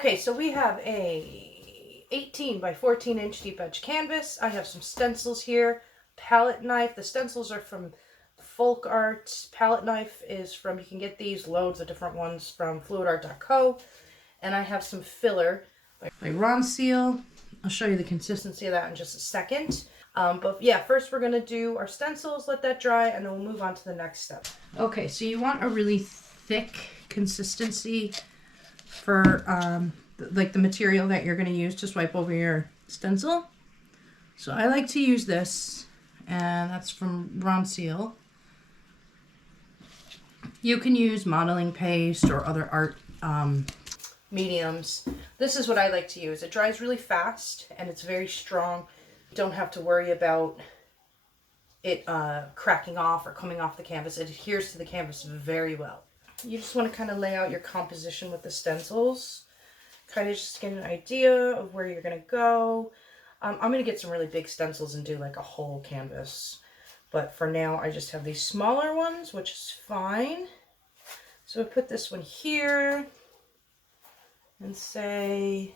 Okay, so we have a 18 by 14 inch deep edge canvas. I have some stencils here, palette knife. The stencils are from Folk Art. Palette knife is from, you can get these, loads of different ones from fluidart.co. And I have some filler by Ron Seal. I'll show you the consistency of that in just a second. But yeah, first we're going to do our stencils, let that dry, and then we'll move on to the next step. Okay, so you want a really thick consistency for like the material that you're going to use to swipe over your stencil. So I like to use this, and that's from Ron Seal. You can use modeling paste or other art mediums. This is what I like to use. It dries really fast and it's very strong. You don't have to worry about it cracking off or coming off the canvas. It adheres to the canvas very well. You just want to kind of lay out your composition with the stencils. Kind of just get an idea of where you're going to go. I'm going to get some really big stencils and do like a whole canvas. But for now, I just have these smaller ones, which is fine. So I put this one here and say,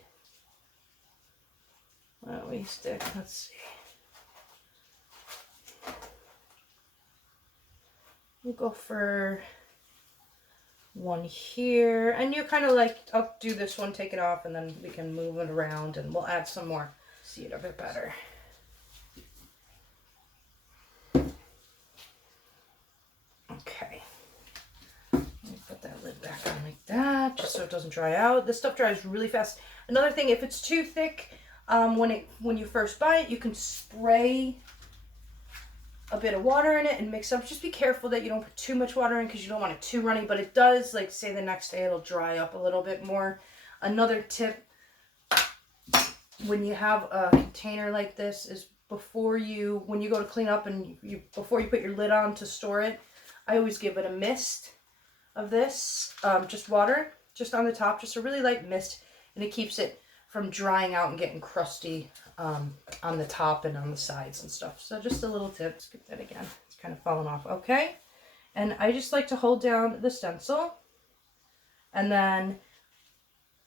why don't we stick, let's see. We'll go for one here. And you kind of like, I'll do this one, take it off, and then we can move it around and we'll add some more. See it a bit better. Okay. Let me put that lid back on like that, just so it doesn't dry out. This stuff dries really fast. Another thing, if it's too thick, when you first buy it, you can spray a bit of water in it and mix up. Just be careful that you don't put too much water in because you don't want it too runny, but it does, like, say the next day it'll dry up a little bit more. Another tip, when you have a container like this, is when you go to clean up and before you put your lid on to store it, I always give it a mist of this, just water, just on the top, just a really light mist, and it keeps it from drying out and getting crusty on the top and on the sides and stuff. So just a little tip. Let's get that again. It's kind of falling off. Okay. And I just like to hold down the stencil. And then,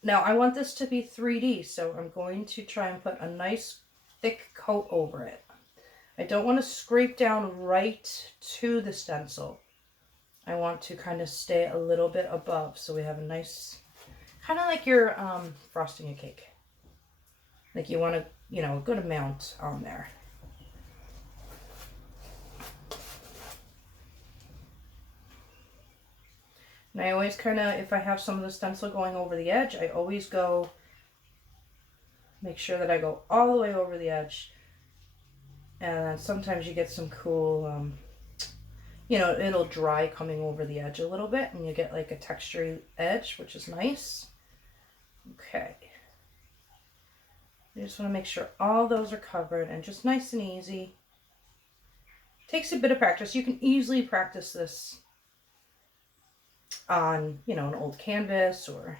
now I want this to be 3D, so I'm going to try and put a nice thick coat over it. I don't want to scrape down right to the stencil. I want to kind of stay a little bit above, so we have a nice, kind of like you're frosting a cake. Like you want to, you know, a good amount on there. And I always kind of, if I have some of the stencil going over the edge, I always go, make sure that I go all the way over the edge. And sometimes you get some cool, you know, it'll dry coming over the edge a little bit and you get like a textured edge, which is nice. Okay. You just want to make sure all those are covered and just nice and easy. Takes a bit of practice. You can easily practice this on, you know, an old canvas or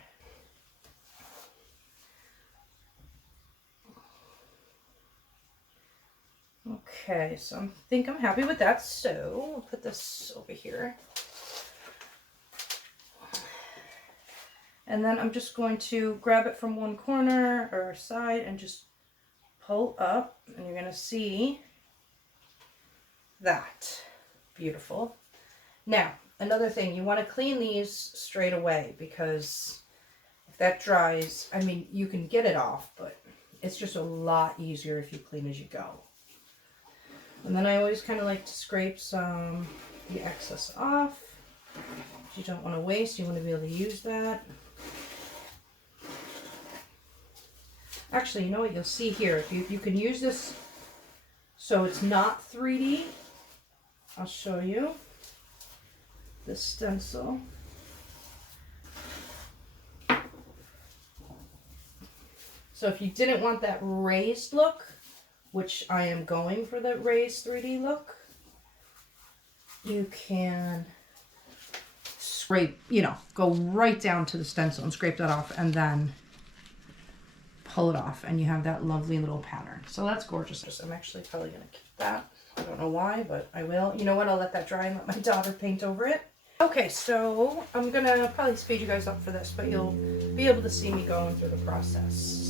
okay, so I think I'm happy with that. So we'll put this over here. And then I'm just going to grab it from one corner or side and just pull up, and you're going to see that. Beautiful. Now, another thing, you want to clean these straight away because if that dries, I mean, you can get it off, but it's just a lot easier if you clean as you go. And then I always kind of like to scrape some of the excess off. You don't want to waste, you want to be able to use that. Actually, you know what you'll see here, if you can use this so it's not 3D, I'll show you the stencil. So if you didn't want that raised look, which I am going for the raised 3D look, you can scrape, you know, go right down to the stencil and scrape that off and then pull it off and you have that lovely little pattern. So that's gorgeous. I'm actually probably going to keep that. I don't know why, but I will. You know what? I'll let that dry and let my daughter paint over it. Okay, so I'm gonna probably speed you guys up for this, but you'll be able to see me going through the process.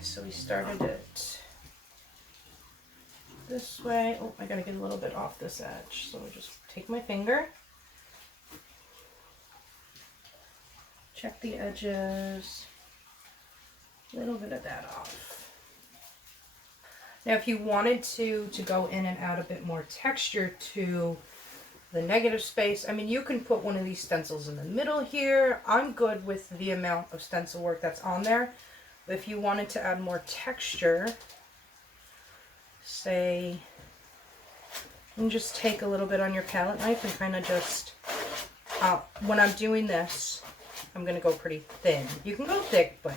So we started it this way. Oh, I gotta get a little bit off this edge. So I just take my finger, check the edges, a little bit of that off. Now if you wanted to go in and add a bit more texture to the negative space, I mean, you can put one of these stencils in the middle here. I'm good with the amount of stencil work that's on there. If you wanted to add more texture, say, and just take a little bit on your palette knife and kind of just, when I'm doing this, I'm going to go pretty thin. You can go thick, but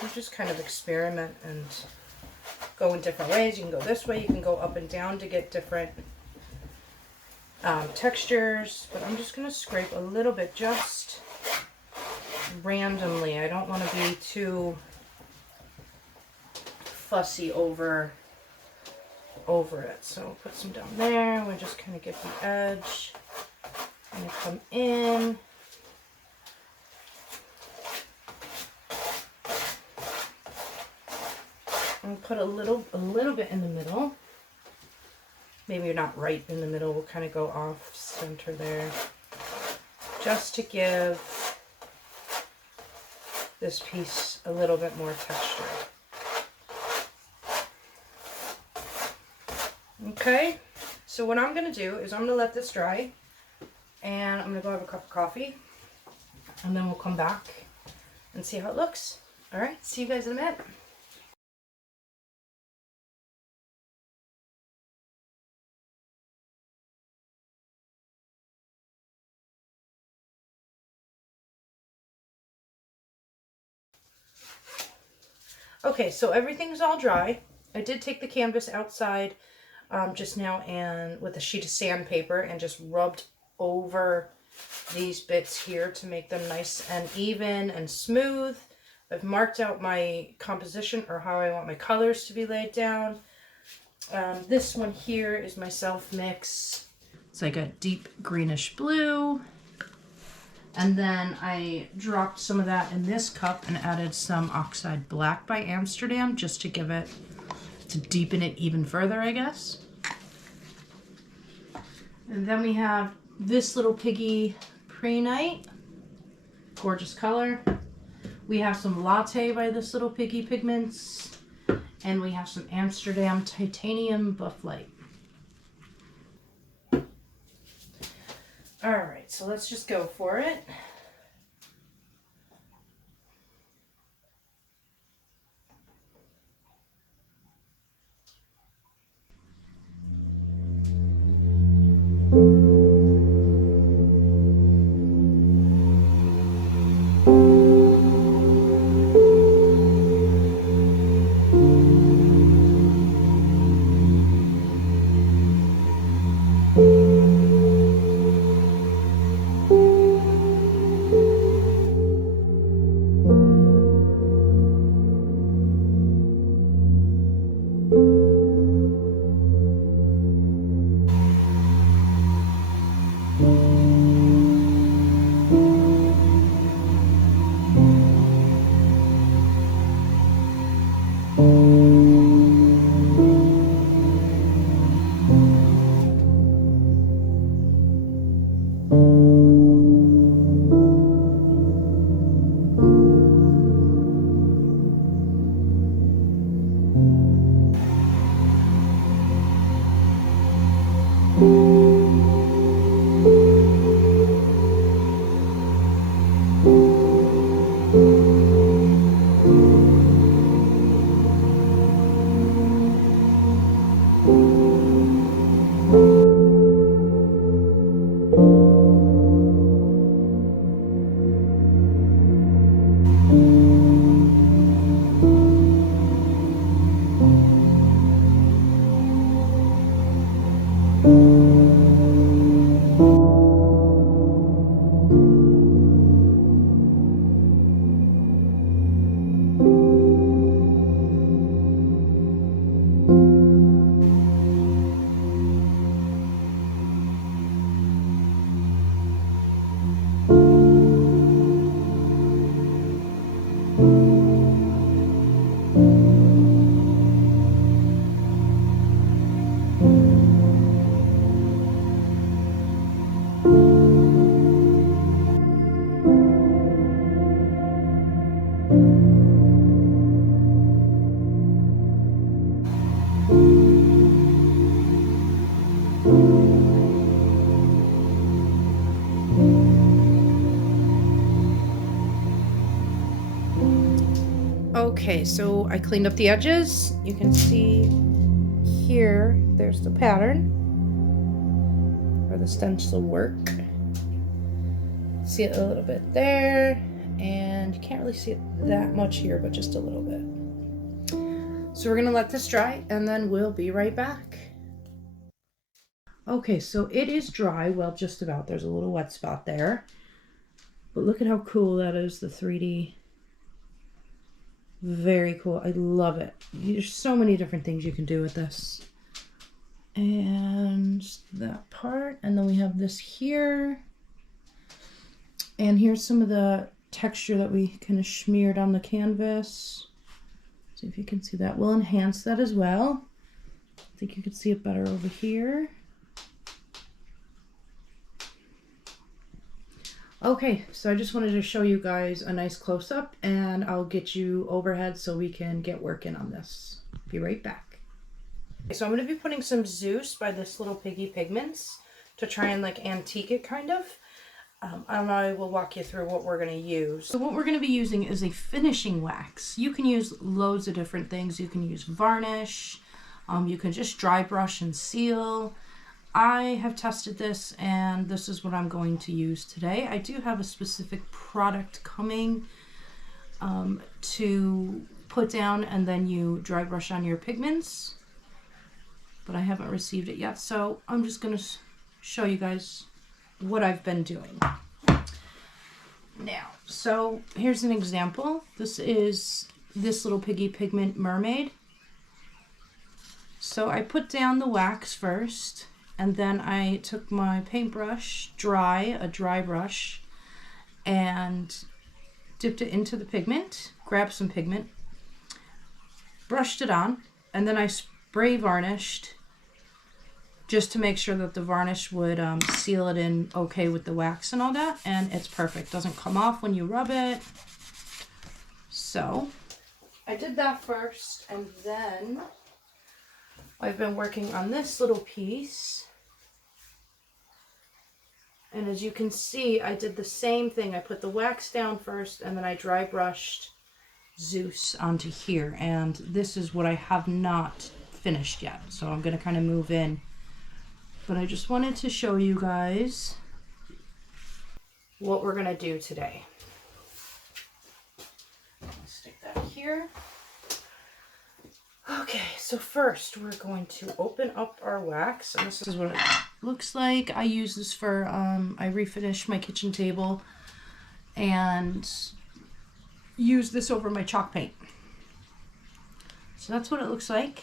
you just kind of experiment and go in different ways. You can go this way, you can go up and down to get different textures, but I'm just going to scrape a little bit just randomly. I don't want to be too fussy over it. So put some down there. We just kind of get the edge. I'm going to come in. And put a little bit in the middle. Maybe you're not right in the middle. We'll kind of go off center there. Just to give this piece a little bit more texture. Okay, so what I'm going to do is I'm going to let this dry, and I'm going to go have a cup of coffee, and then we'll come back and see how it looks. All right, see you guys in a minute. Okay, so everything's all dry. I did take the canvas outside just now and with a sheet of sandpaper and just rubbed over these bits here to make them nice and even and smooth. I've marked out my composition or how I want my colors to be laid down. This one here is my self mix. It's like a deep greenish blue. And then I dropped some of that in this cup and added some Oxide Black by Amsterdam just to give it, to deepen it even further, I guess. And then we have this little piggy Pre-Night. Gorgeous color. We have some Latte by this little piggy Pigments. And we have some Amsterdam Titanium Buff Light. Alright, so let's just go for it. Okay, so I cleaned up the edges. You can see here, there's the pattern for the stencil work. See it a little bit there, and you can't really see it that much here, but just a little bit. So we're gonna let this dry and then we'll be right back. Okay, so it is dry, well, just about. There's a little wet spot there, but look at how cool that is, the 3D. Very cool. I love it. There's so many different things you can do with this. And that part, and then we have this here. And here's some of the texture that we kind of smeared on the canvas. See if you can see that. We'll enhance that as well. I think you can see it better over here. Okay, so I just wanted to show you guys a nice close-up, and I'll get you overhead so we can get working on this. Be right back. So I'm going to be putting some Zeus by this little piggy pigments to try and like antique it kind of. And I will walk you through what we're going to use. So what we're going to be using is a finishing wax. You can use loads of different things. You can use varnish. You can just dry brush and seal. I have tested this, and this is what I'm going to use today. I do have a specific product coming to put down, and then you dry brush on your pigments, but I haven't received it yet. So I'm just going to show you guys what I've been doing. Now, so here's an example. This is this little piggy pigment mermaid. So I put down the wax first, and then I took my paintbrush, a dry brush, and dipped it into the pigment, grabbed some pigment, brushed it on, and then I spray varnished just to make sure that the varnish would seal it in okay with the wax and all that, and it's perfect. Doesn't come off when you rub it. So I did that first, and then I've been working on this little piece. And as you can see, I did the same thing. I put the wax down first, and then I dry brushed Zeus onto here. And this is what I have not finished yet. So I'm going to kind of move in. But I just wanted to show you guys what we're going to do today. I'll stick that here. Okay, so first we're going to open up our wax, and this is what it looks like. I use this for, I refinished my kitchen table and use this over my chalk paint. So that's what it looks like.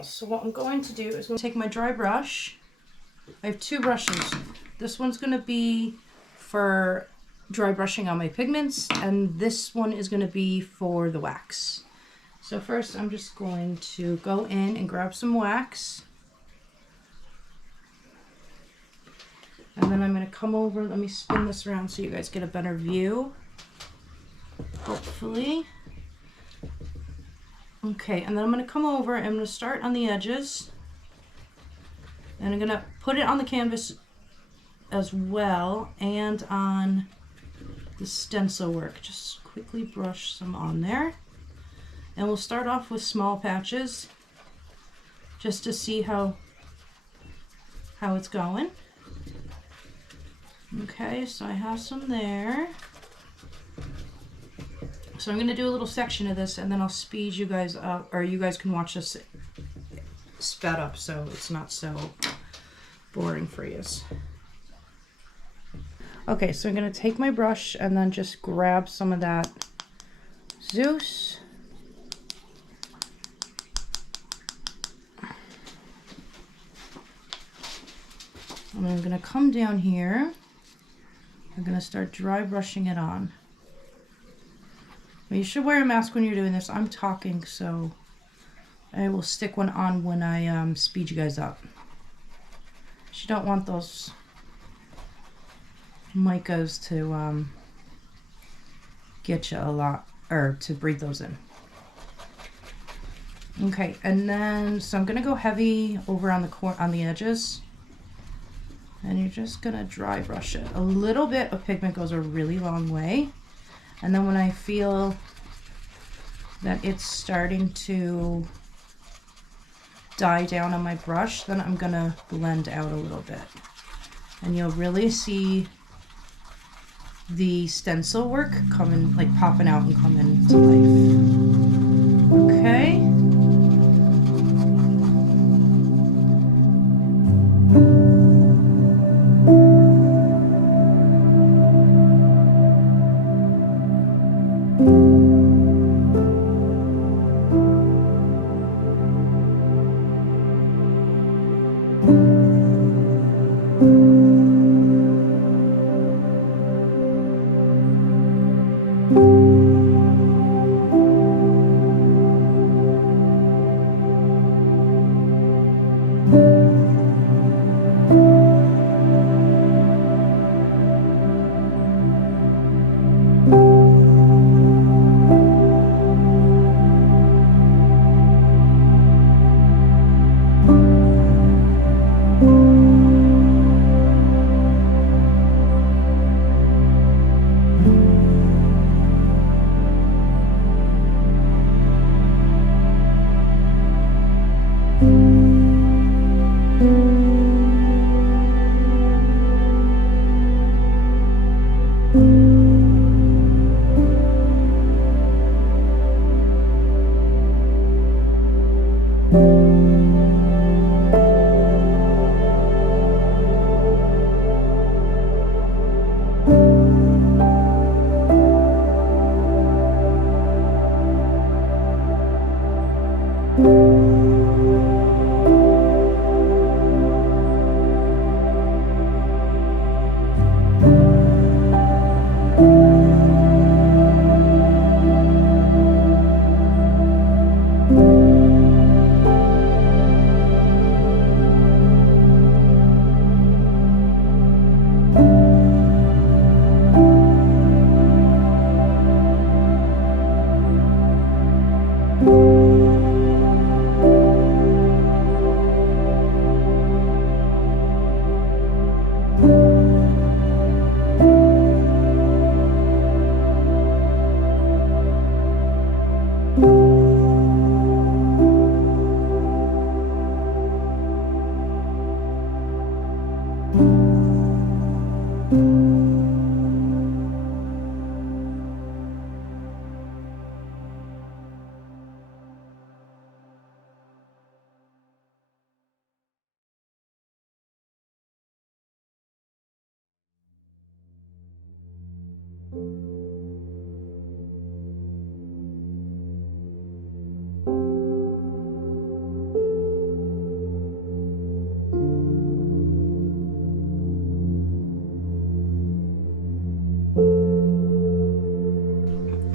So what I'm going to do is I'm going to take my dry brush. I have two brushes. This one's going to be for dry brushing on my pigments, and this one is going to be for the wax. So first I'm just going to go in and grab some wax. And then I'm going to come over, let me spin this around so you guys get a better view. Hopefully. Okay, and then I'm going to come over and I'm going to start on the edges. And I'm going to put it on the canvas as well and on the stencil work. Just quickly brush some on there. And we'll start off with small patches just to see how it's going. Okay, so I have some there. So I'm going to do a little section of this, and then I'll speed you guys up, or you guys can watch this sped up so it's not so boring for you. Okay, so I'm going to take my brush and then just grab some of that Zeus. And I'm going to come down here. I'm going to start dry brushing it on. Now, you should wear a mask when you're doing this. I'm talking, so I will stick one on when I speed you guys up. You don't want those micas to get you a lot, or to breathe those in. Okay, and then so I'm going to go heavy over on the edges. And you're just going to dry brush it. A little bit of pigment goes a really long way. And then when I feel that it's starting to die down on my brush, then I'm gonna blend out a little bit. And you'll really see the stencil work coming, like popping out and coming to life. Okay.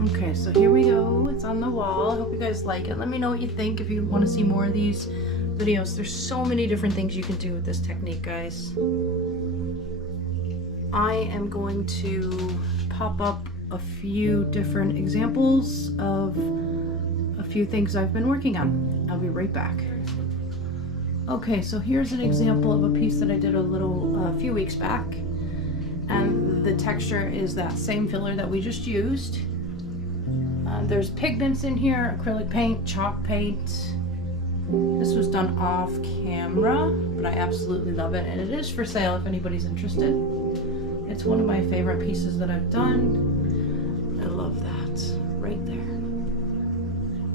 Okay, so here we go. It's on the wall. I hope you guys like it. Let me know what you think if you want to see more of these videos. There's so many different things you can do with this technique, guys. I am going to pop up a few different examples of a few things I've been working on. I'll be right back. Okay, so here's an example of a piece that I did a few weeks back. And the texture is that same filler that we just used. There's pigments in here, acrylic paint, chalk paint. This was done off camera, but I absolutely love it. And it is for sale if anybody's interested. It's one of my favorite pieces that I've done. I love that right there.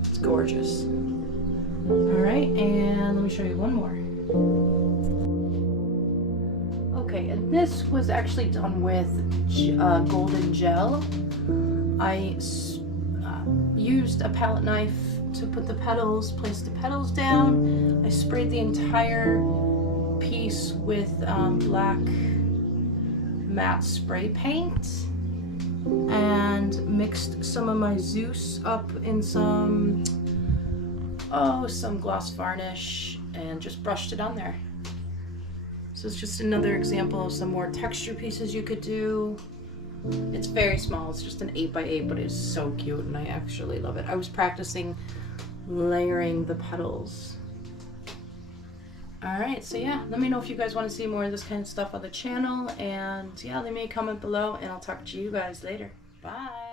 It's gorgeous. All right, and let me show you one more. Okay, and this was actually done with golden gel. I used a palette knife to place the petals down. I sprayed the entire piece with black matte spray paint and mixed some of my Zeus up in some gloss varnish and just brushed it on there. So it's just another example of some more texture pieces you could do. It's very small, it's just an 8x8, but it's so cute and I actually love it. I was practicing layering the petals. Alright, so yeah, let me know if you guys want to see more of this kind of stuff on the channel, and yeah, leave me a comment below and I'll talk to you guys later. Bye!